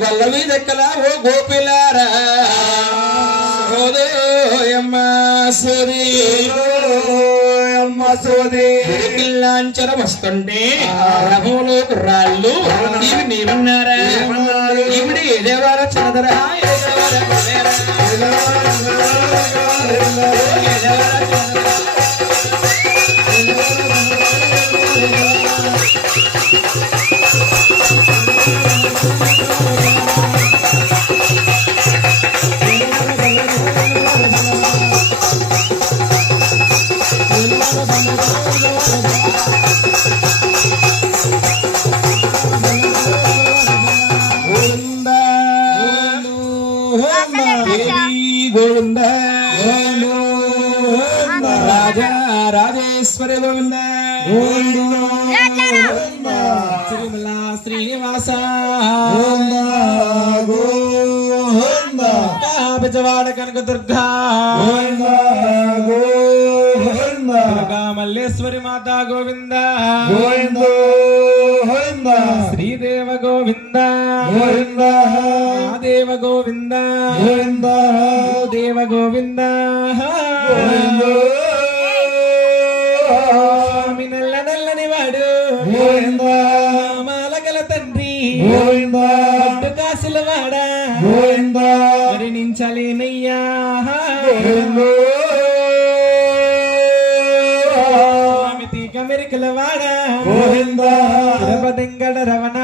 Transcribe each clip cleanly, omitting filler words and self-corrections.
గొల్లవి దెక్కల ఓ గోపిలారా పిల్లాంచన వస్తుంటే రథంలో కుర్రాళ్ళు ఇవి నీవున్నారా ఇవిడి ఏదేవార చదరా గోవింద రాజా రాజేశ్వరి గోవింద తిరుమల శ్రీనివాస బిజవాడ కనక దుర్గా దుర్గా మల్లేశ్వరి మాత గోవింద శ్రీదేవ గోవింద దేవ గోవింద దేవ గోవింద స్వామి నల్ల నల్లని వాడు మాలగల తండ్రి కాసుల వాడా వర్ణించలేనయ్యా స్వామి తీగ మెరికల వాడా తిరుపతింగడ రవణ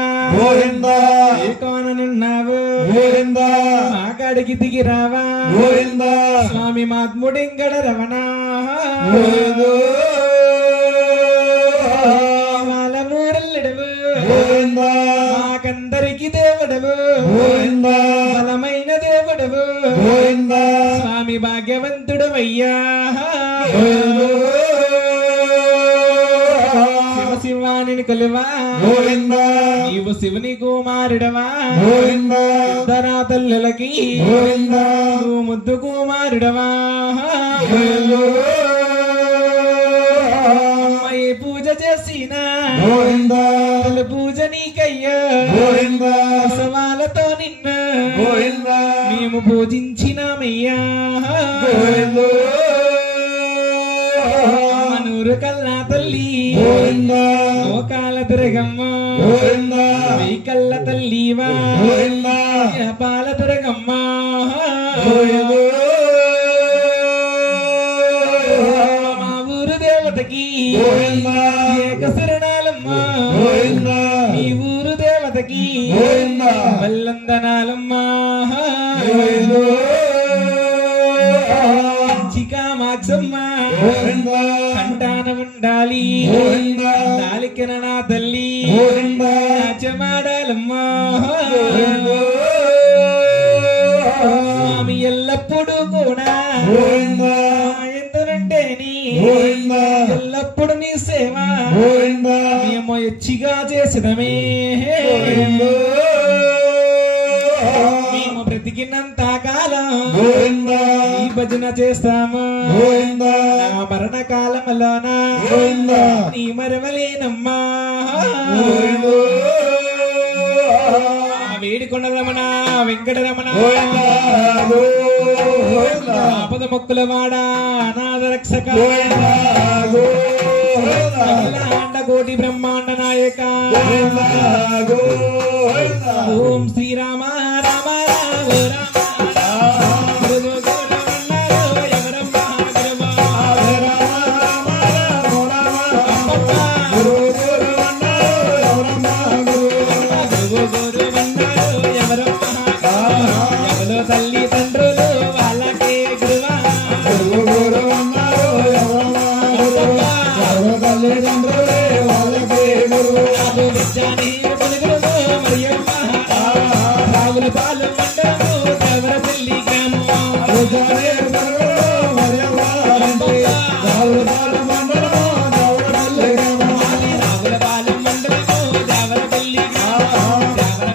ఏ కోననున్నావు మా కాడికి దిగి రావా స్వామి మాత్ముడింగడ రవణ మాల మూరల్లెడవు మాకందరికి దేవుడవు బలమైన దేవుడవు స్వామి భాగ్యవంతుడవయ్యా శివాని కొలువా నీవు శివుని కుమారుడవా ధరా తల్లులకి నువ్వు ముద్దు కుమారుడవా అమ్మాయి పూజ చేసిన పూజ నీకయ్యా సవాలతో నిన్న మేము పూజించినామయ్యా నూరు కల్లా తల్లి లోకాల దుర్గమ్మ వై కల్ల తల్లివా పాల దుర్గమ్మ మా ఊరు దేవతకి ఏకశరణాలమ్మ మీ ఊరు దేవతకి బల్లందనాలమ్మ కామాక్షమ్మ కంటాన ఉండాలి నాలికన నా తల్లి నాచమాడాలమ్మా స్వామి ఎల్లప్పుడూ కూడా ఎందునంటేని ఎల్లప్పుడు నీ సేవ మేము ఎచ్చిగా చేసినమే మేము బ్రతికినంత కాలం ఈ భజన చేస్తాము మరణ కాలంలోన నీ మరవలేనమ్మా వేడికొండ రమణ వెంకటరమణ ఆపద మొక్కుల వాడ అనాథ రక్షక కోటి బ్రహ్మాండ నాయక ఓం శ్రీరామ రామ రామ తల్లి తండ్రులు వాళ్ళకే గురువా రావుల పాలు మండలము దేవర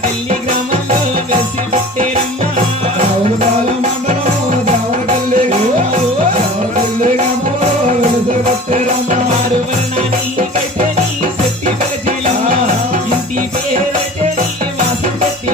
తల్లి గ్రామంలో వెలిసి పుట్టేరమ్మ మండలం మారు వర్ణానికైతే నీ శక్తి వెలసిలమ్మ ఇంటి పేరైతే నీ వాసం శక్తి